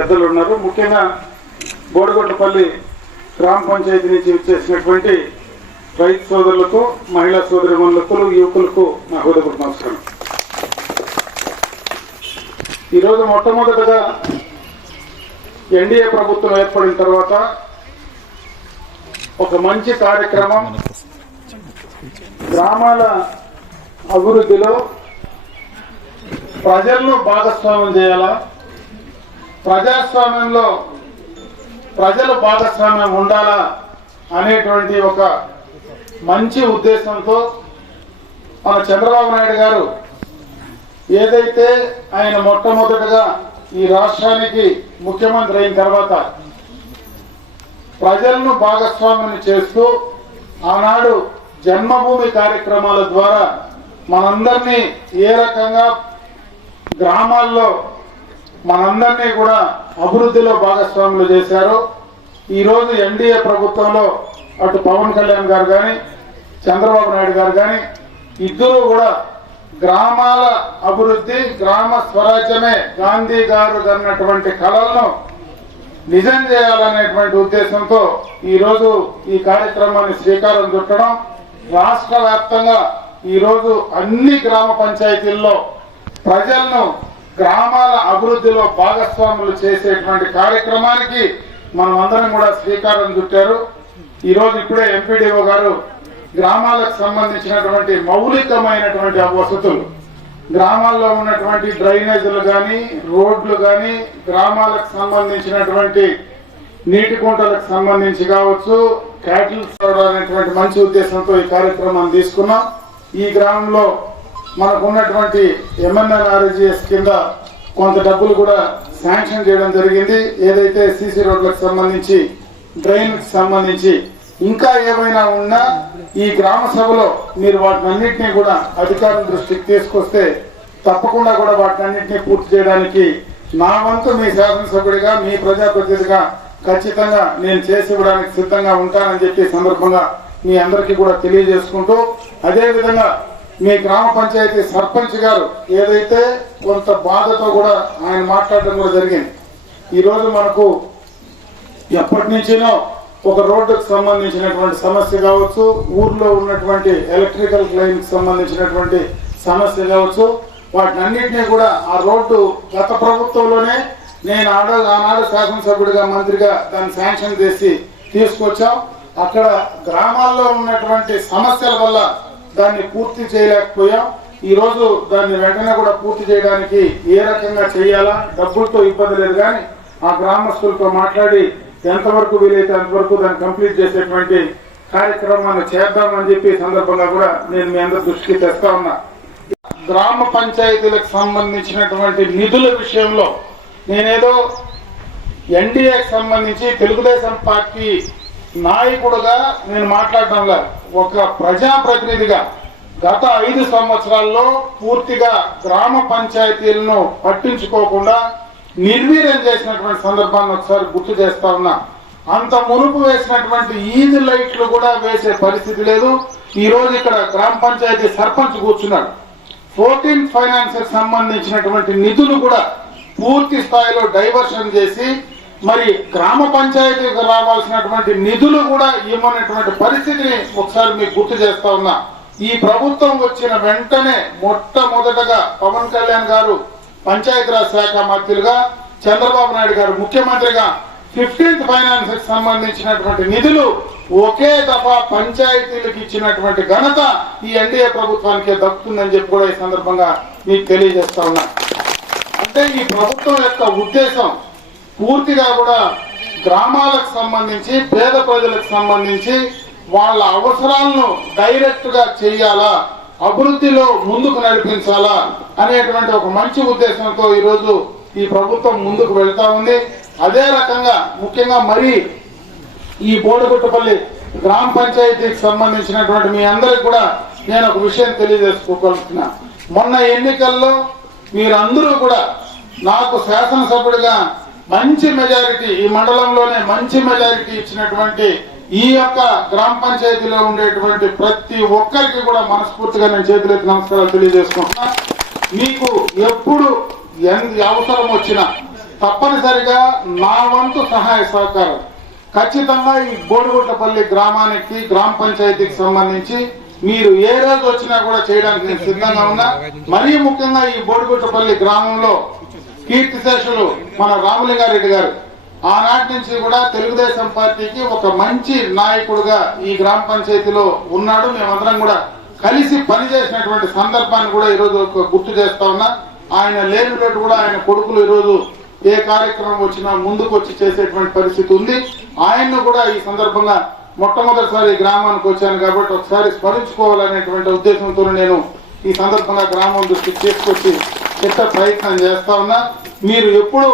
పెద్దలు ఉన్నారు. ముఖ్యంగా బోడగొట్టపల్లి గ్రామ పంచాయతీ నుంచి వచ్చేసినటువంటి రైతు సోదరులకు మహిళా సోదరిమణులకు యువకులకు నా హృదయపూర్వక నమస్కారం. ఈరోజు మొట్టమొదటగా ఎన్డీఏ ప్రభుత్వం ఏర్పడిన తర్వాత ఒక మంచి కార్యక్రమం గ్రామాల అభివృద్ధిలో ప్రజలను భాగస్వామ్యం చేయాలా? ప్రజాస్వామ్యంలో ప్రజల భాగస్వామ్యం ఉండాలా అనేటువంటి ఒక మంచి ఉద్దేశంతో మన చంద్రబాబు నాయుడు గారు ఏదైతే ఆయన మొట్టమొదటగా ఈ రాష్ట్రానికి ముఖ్యమంత్రి అయిన తర్వాత ప్రజలను భాగస్వామ్యం చేస్తూ ఆనాడు జన్మభూమి కార్యక్రమాల ద్వారా మనందరినీ ఏ రకంగా గ్రామాల్లో మనందరినీ కూడా అభివృద్ధిలో భాగస్వాములు చేశారు. ఈరోజు ఎన్డీఏ ప్రభుత్వంలో అటు పవన్ కళ్యాణ్ గారు కానీ చంద్రబాబు నాయుడు గారు కానీ ఇద్దరు కూడా గ్రామాల అభివృద్ధి గ్రామ స్వరాజ్యమే గాంధీ గారు అన్నటువంటి కళలను నిజం చేయాలనేటువంటి ఉద్దేశంతో ఈరోజు ఈ కార్యక్రమాన్ని శ్రీకారం చుట్టడం రాష్ట్ర వ్యాప్తంగా ఈరోజు అన్ని గ్రామ పంచాయతీల్లో ప్రజలను గ్రామాల అభివృద్ధిలో భాగస్వాములు చేసేటువంటి కార్యక్రమానికి మనం అందరం కూడా శ్రీకారం చుట్టారు. ఈ రోజు ఇప్పుడే ఎంపీడీఓ గారు గ్రామాలకు సంబంధించినటువంటి మౌలికమైనటువంటి వసతులు గ్రామాల్లో ఉన్నటువంటి డ్రైనేజీలు కానీ రోడ్లు కానీ గ్రామాలకు సంబంధించినటువంటి నీటి కుంటలకు సంబంధించి కావచ్చు క్యాటిల్ అనేటువంటి మంచి ఉద్దేశంతో ఈ కార్యక్రమాన్ని తీసుకున్నాం. ఈ గ్రామంలో మనకు ఉన్నటువంటి ఎంఎన్ఆర్ఆర్జీఎస్ కింద కొంత డబ్బులు కూడా శాంక్షన్ చేయడం జరిగింది. ఏదైతే సీసీ రోడ్లకు సంబంధించి డ్రైన్ సంబంధించి ఇంకా ఏమైనా ఉన్నా ఈ గ్రామ సభలో మీరు వాటినన్నింటినీ కూడా అధికారుల దృష్టికి తీసుకొస్తే తప్పకుండా కూడా వాటినన్నింటినీ పూర్తి చేయడానికి నా వంతు మీ శాసనసభ్యుడిగా మీ ప్రజాప్రతినిధిగా ఖచ్చితంగా నేను చేసి ఇవ్వడానికి సిద్ధంగా ఉంటానని చెప్పి సందర్భంగా మీ అందరికీ కూడా తెలియజేసుకుంటూ అదేవిధంగా మీ గ్రామ పంచాయతీ సర్పంచ్ గారు ఏదైతే కొంత బాధతో కూడా ఆయన మాట్లాడడం కూడా జరిగింది. ఈ రోజు మనకు ఎప్పటి నుంచినో ఒక రోడ్డుకు సంబంధించినటువంటి సమస్య కావచ్చు ఊర్లో ఉన్నటువంటి ఎలక్ట్రికల్ లైన్కి సంబంధించినటువంటి సమస్య కావచ్చు వాటినన్నింటినీ కూడా ఆ రోడ్డు గత ప్రభుత్వంలోనే నేను ఆడ ఆనాడు శాసనసభ్యుడిగా మంత్రిగా దాన్ని శాంక్షన్ చేసి తీసుకొచ్చాం. అక్కడ గ్రామాల్లో ఉన్నటువంటి సమస్యల వల్ల దాన్ని పూర్తి చేయలేకపోయాం. ఈ రోజు దాన్ని వెంటనే కూడా పూర్తి చేయడానికి ఏ రకంగా చేయాలా? డబ్బులతో ఇబ్బంది లేదు కానీ ఆ గ్రామస్తులతో మాట్లాడి ఎంతవరకు వీలైతే అంతవరకు దాన్ని కంప్లీట్ చేసేటువంటి కార్యక్రమాన్ని చేద్దామని చెప్పి సందర్భంగా కూడా నేను మీ అందరి దృష్టికి తెస్తా ఉన్నా. గ్రామ పంచాయతీలకు సంబంధించినటువంటి నిధుల విషయంలో నేనేదో ఎన్డీఏకి సంబంధించి తెలుగుదేశం పార్టీ నాయకుడుగా నేను మాట్లాడడంలా ఒక ప్రజాప్రతినిధిగా గత ఐదు సంవత్సరాల్లో పూర్తిగా గ్రామ పంచాయతీలను పట్టించుకోకుండా నిర్వీర్యం చేసినటువంటి సందర్భాన్ని ఒకసారి గుర్తు చేస్తా ఉన్నా. అంత మునుపు వేసినటువంటి ఈజ్ లైట్లు కూడా వేసే పరిస్థితి లేదు. ఈ రోజు ఇక్కడ గ్రామ పంచాయతీ సర్పంచ్ కూర్చున్నాడు. ఫోర్టీన్ ఫైనాన్స్ సంబంధించినటువంటి నిధులు కూడా పూర్తి స్థాయిలో డైవర్షన్ చేసి మరి గ్రామ పంచాయతీకి రావాల్సినటువంటి నిధులు కూడా ఇవ్వనటువంటి పరిస్థితిని ఒకసారి మీకు గుర్తు చేస్తా ఉన్నా. ఈ ప్రభుత్వం వచ్చిన వెంటనే మొట్టమొదటగా పవన్ కళ్యాణ్ గారు పంచాయతీరాజ్ శాఖ మంత్రులుగా చంద్రబాబు నాయుడు గారు ముఖ్యమంత్రిగా ఫిఫ్టీన్త్ ఫైనాన్స్ సంబంధించినటువంటి నిధులు ఒకే దఫా పంచాయతీలకు ఇచ్చినటువంటి ఘనత ఈ ఎన్డీఏ ప్రభుత్వానికే దక్కుతుందని చెప్పి కూడా ఈ సందర్భంగా మీకు తెలియజేస్తా ఉన్నా. అంటే ఈ ప్రభుత్వం యొక్క ఉద్దేశం పూర్తిగా కూడా గ్రామాలకు సంబంధించి పేద ప్రజలకు సంబంధించి వాళ్ళ అవసరాలను డైరెక్ట్గా చేయాలా అభివృద్ధిలో ముందుకు నడిపించాలా అనేటువంటి ఒక మంచి ఉద్దేశంతో ఈరోజు ఈ ప్రభుత్వం ముందుకు వెళ్తా ఉంది. అదే రకంగా ముఖ్యంగా మరి ఈ బోడగుట్టపల్లి గ్రామ పంచాయతీకి సంబంధించినటువంటి మీ అందరికి కూడా నేను ఒక విషయం తెలియజేసుకోగలుగుతున్నా. మొన్న ఎన్నికల్లో మీరందరూ కూడా నాకు శాసనసభ్యుడిగా మంచి మెజారిటీ ఈ మండలంలోనే మంచి మెజారిటీ ఇచ్చినటువంటి ఈ యొక్క గ్రామ పంచాయతీలో ఉండేటువంటి ప్రతి ఒక్కరికి కూడా మనస్ఫూర్తిగా నేను చేతులెత్తి నమస్కారాలు తెలియజేసుకుంటున్నా. మీకు ఎప్పుడు అవసరం వచ్చినా తప్పనిసరిగా నా వంతు సహాయ సహకారం. ఖచ్చితంగా ఈ బోడిగుట్టపల్లి గ్రామానికి గ్రామ పంచాయతీకి సంబంధించి మీరు ఏ రోజు వచ్చినా కూడా చేయడానికి నేను సిద్ధంగా ఉన్నా. మరీ ముఖ్యంగా ఈ బోడిగుట్టపల్లి గ్రామంలో కీర్తిశేషులు మన రామలింగారెడ్డి గారు. ఆనాటి నుంచి కూడా తెలుగుదేశం పార్టీకి ఒక మంచి నాయకుడుగా ఈ గ్రామ పంచాయతీలో ఉన్నాడు. మేమందరం కూడా కలిసి పనిచేసినటువంటి సందర్భాన్ని కూడా ఈరోజు ఒక గుర్తు చేస్తా ఉన్నా. ఆయన లేని కూడా ఆయన కొడుకులు ఈరోజు ఏ కార్యక్రమం వచ్చినా ముందుకు వచ్చి చేసేటువంటి పరిస్థితి ఉంది. ఆయన్ను కూడా ఈ సందర్భంగా మొట్టమొదటిసారి గ్రామానికి వచ్చాను కాబట్టి ఒకసారి స్మరించుకోవాలనేటువంటి ఉద్దేశంతో నేను ఈ సందర్భంగా గ్రామం దృష్టికి తీసుకొచ్చి చిత్త ప్రయత్నం చేస్తా ఉన్నా. మీరు ఎప్పుడు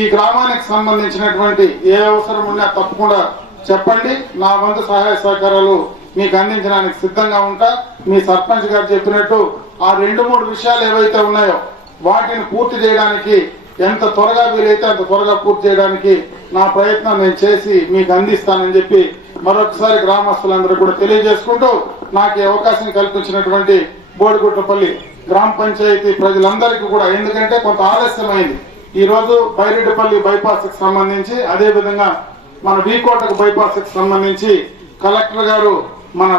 ఈ గ్రామానికి సంబంధించినటువంటి ఏ అవసరం ఉన్నా తప్పకుండా చెప్పండి. నా వంతు సహాయ సహకారాలు మీకు అందించడానికి సిద్ధంగా ఉంటా. మీ సర్పంచ్ గారు చెప్పినట్టు ఆ రెండు మూడు విషయాలు ఏవైతే ఉన్నాయో వాటిని పూర్తి చేయడానికి ఎంత త్వరగా వీలైతే అంత త్వరగా పూర్తి చేయడానికి నా ప్రయత్నం నేను చేసి మీకు అందిస్తానని చెప్పి మరొకసారి గ్రామస్తులందరూ కూడా తెలియజేసుకుంటూ నాకు ఈ అవకాశం కల్పించినటువంటి బోడిగుట్టపల్లి గ్రామ పంచాయతీ ప్రజలందరికీ కూడా ఎందుకంటే కొంత ఆలస్యమైంది. ఈ రోజు బైరెడ్డిపల్లి బైపాస్కి సంబంధించి అదే విధంగా మన వీకోటకు బైపాస్కి సంబంధించి కలెక్టర్ గారు మన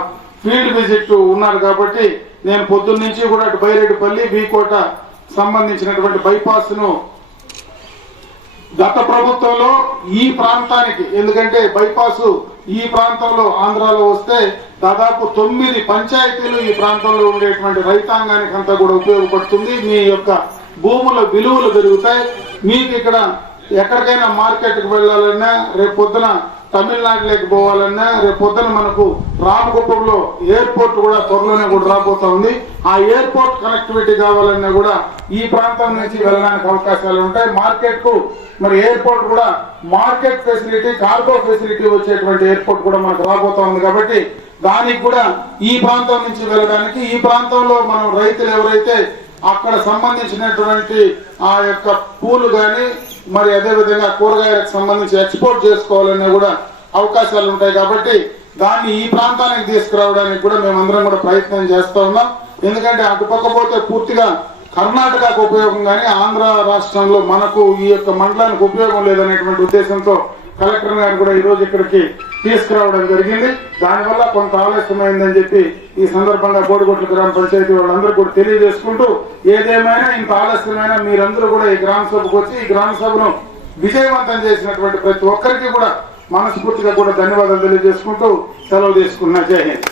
ఫీల్డ్ విజిట్ ఉన్నారు కాబట్టి నేను పొద్దున్న నుంచి కూడా అటు బైరెడ్డిపల్లి వీకోట సంబంధించినటువంటి బైపాస్ను గత ప్రభుత్వంలో ఈ ప్రాంతానికి ఎందుకంటే బైపాస్ ఈ ప్రాంతంలో ఆంధ్రాలో వస్తే దాదాపు తొమ్మిది పంచాయతీలు ఈ ప్రాంతంలో ఉండేటువంటి రైతాంగానికి అంతా కూడా ఉపయోగపడుతుంది. మీ యొక్క భూముల విలువలు పెరుగుతాయి. మీకు ఇక్కడ ఎక్కడికైనా మార్కెట్కి వెళ్ళాలన్నా రేపు పొద్దున తమిళనాడులోకి పోవాలన్నా రేపు పొద్దున మనకు రామగుప్పంలో ఎయిర్పోర్ట్ కూడా త్వరలోనే కూడా రాబోతా ఉంది. ఆ ఎయిర్పోర్ట్ కనెక్టివిటీ కావాలన్నా కూడా ఈ ప్రాంతం నుంచి వెళ్ళడానికి అవకాశాలు ఉంటాయి. మార్కెట్కు మరి ఎయిర్పోర్ట్ కూడా మార్కెట్ ఫెసిలిటీ కార్గో ఫెసిలిటీ వచ్చేటువంటి ఎయిర్పోర్ట్ కూడా మనకు రాబోతా ఉంది కాబట్టి దానికి కూడా ఈ ప్రాంతం నుంచి వెళ్ళడానికి ఈ ప్రాంతంలో మనం రైతులు ఎవరైతే అక్కడ సంబంధించినటువంటి ఆ యొక్క పూలు కానీ మరి అదే విధంగా కూరగాయలకు సంబంధించి ఎక్స్పోర్ట్ చేసుకోవాలనే కూడా అవకాశాలు ఉంటాయి కాబట్టి దాన్ని ఈ ప్రాంతానికి తీసుకురావడానికి కూడా మేమందరం కూడా ప్రయత్నం చేస్తూ ఉన్నాం. ఎందుకంటే అటుపక్క పోతే పూర్తిగా కర్ణాటకకు ఉపయోగం కానీ ఆంధ్ర రాష్ట్రంలో మనకు ఈ యొక్క మండలానికి ఉపయోగం లేదనేటువంటి ఉద్దేశంతో కలెక్టర్ గారు కూడా ఈ రోజు ఇక్కడికి తీసుకురావడం జరిగింది. దానివల్ల కొంత ఆలస్యమైందని చెప్పి ఈ సందర్భంగా కోడిగొట్ల గ్రామ పంచాయతీ వాళ్ళందరూ కూడా తెలియజేసుకుంటూ ఏదేమైనా ఇంత ఆలస్యమైనా మీరందరూ కూడా ఈ గ్రామ సభకు వచ్చి ఈ గ్రామ సభను విజయవంతం చేసినటువంటి ప్రతి ఒక్కరికి కూడా మనస్ఫూర్తిగా కూడా ధన్యవాదాలు తెలియజేసుకుంటూ సెలవు తీసుకున్నా. జై హింద్.